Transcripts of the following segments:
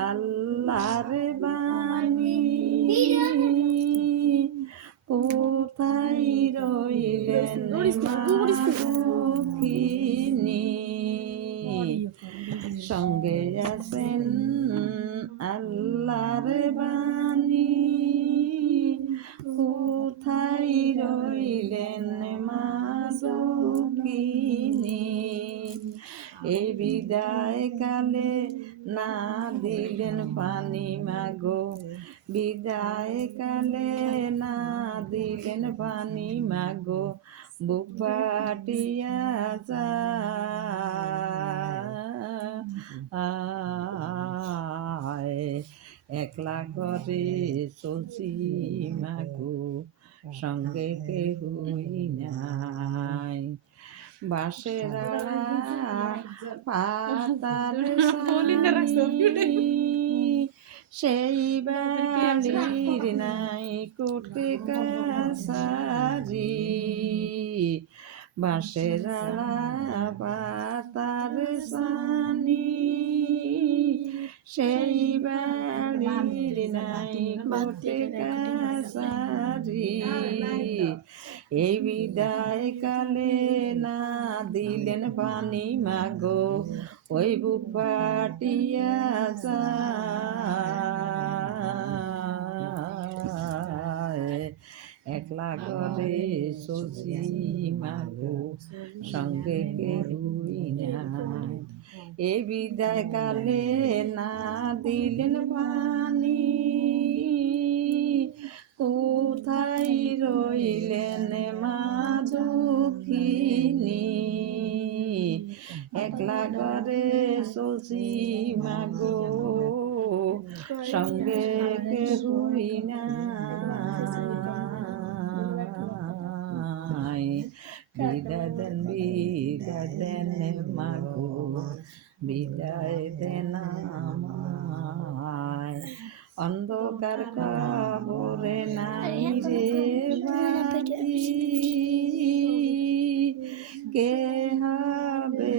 আল্লাহর বাণী কোথায় রইলেন মা দুঃখিনী সঙ্গে আছেন আল্লাহর বাণী কোথায় রইলেন মা দুঃখিনী এই বিদায় কালে না দিলেন পানি মাগো বিদায় কালে না দিলেন পানি মাগো বুক ফাটিয়া যায় একলা করে চলছি মাগো সঙ্গে কেহই নাই বাঁশের পাতার সেই বাড়ির নাই কোটে কাছারি বাঁশের পাতার সানি সেই বাড়ির নাই কোটে কাছারি এই বিদায় কালে না দিলেন পানি মাগো ওই বুক ফাটিয়া যায় একলা করে চলছি মাগো সঙ্গে কেহই নাই এই বিদায় কালে না দিলেন পানি কোথায় রইলেন মা দুঃখিনী একলা করে চলছি মাগো সঙ্গে কেহই নাই বিদায় দেন মাগো বিদায় দেন আমায় অন্ধকার কবরে নাই রে বাতি কে হবে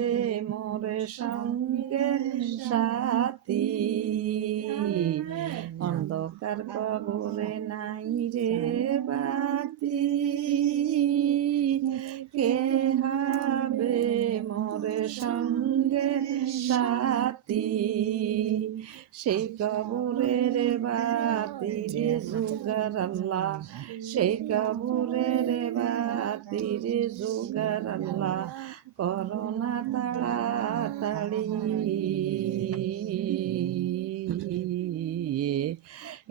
মোর সঙ্গে সাথী অন্ধকার কবরে নাই রে বাতি কে হবে মোর সঙ্গে সাথী সেই কবরের বাতি রে জুগার আল্লাহ সেই কবরের বাতি রে জুগার আল্লাহ করোনা তাড়াতাড়ি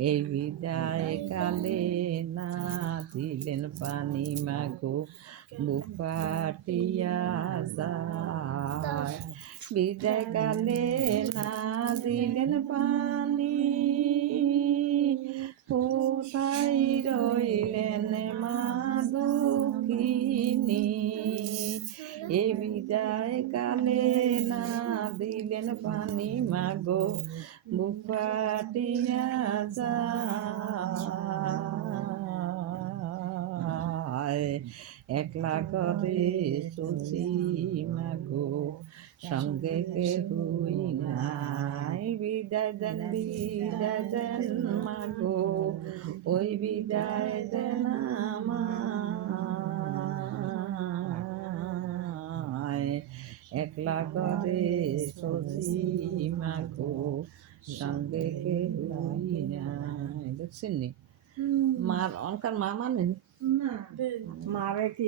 এই বিদায় কালে না দিলেন পানি মাগো বুক ফাটিয়া যায় বিদায় কালে না দিলেন পানি কোথায় রইলেন মা দুঃখিনী এ বিদায় কালে না দিলেন পানি মাগো বুক ফাটিয়া যায় একলা করে চলছি মাগো সঙ্গে কেহই নাই বিদায় দেন মাগো ওই বিদায় দেন আমায় একলা করে চলছি মাগো সঙ্গে কেহই নাই দেখছেন নি মার অনকার মা মানেন মারে কি